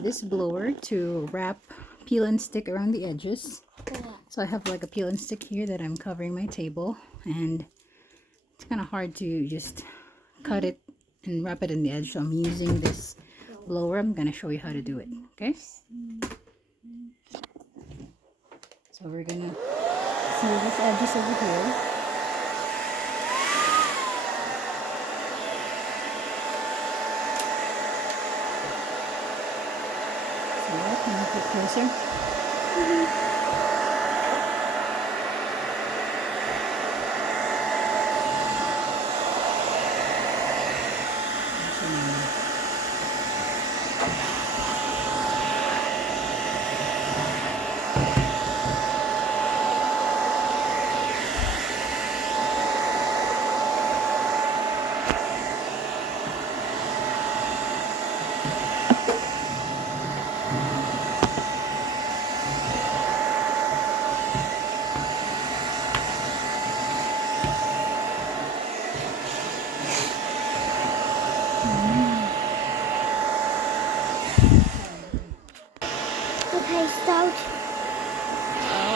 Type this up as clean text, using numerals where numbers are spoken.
this blower to wrap peel and stick around the edges. So I have like a peel and stick here that I'm covering my table, and it's kind of hard to just cut it and wrap it in the edge. So I'm using this blower. I'm gonna show you how to do it. Okay. So we're gonna seal these edges over here. So can you get closer?